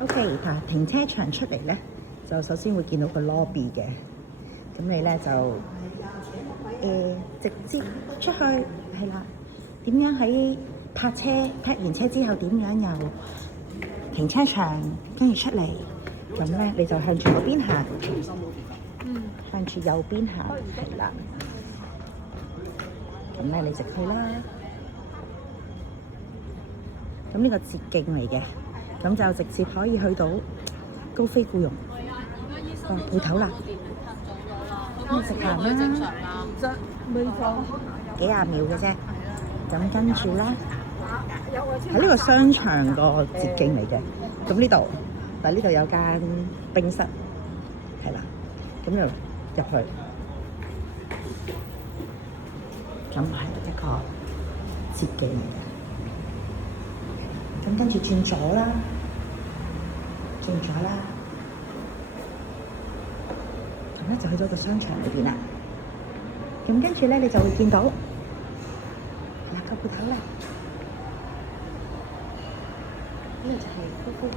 OK，嗱，停車場出嚟咧，就首先會見到個 lobby 嘅。咁你咧就直接出去係啦。點樣喺泊完車之後點樣由停車場跟住出嚟？咁咧你就向住嗰邊行，向住右邊行係啦。咁咧你直去啦。咁呢個捷徑嚟嘅，咁就直接可以去到高飛僱傭鋪頭啦。咁直行啦，幾廿秒嘅啫。咁跟住咧，喺呢個商場個捷徑嚟嘅。咁呢度，但呢度有間冰室，係啦。咁就入去，咁係一個捷徑嚟嘅。咁跟住轉左啦，咁咧就去咗個商場裏邊啦。咁跟住咧，你就會見到嗱個鋪頭啦。呢個就係高飛。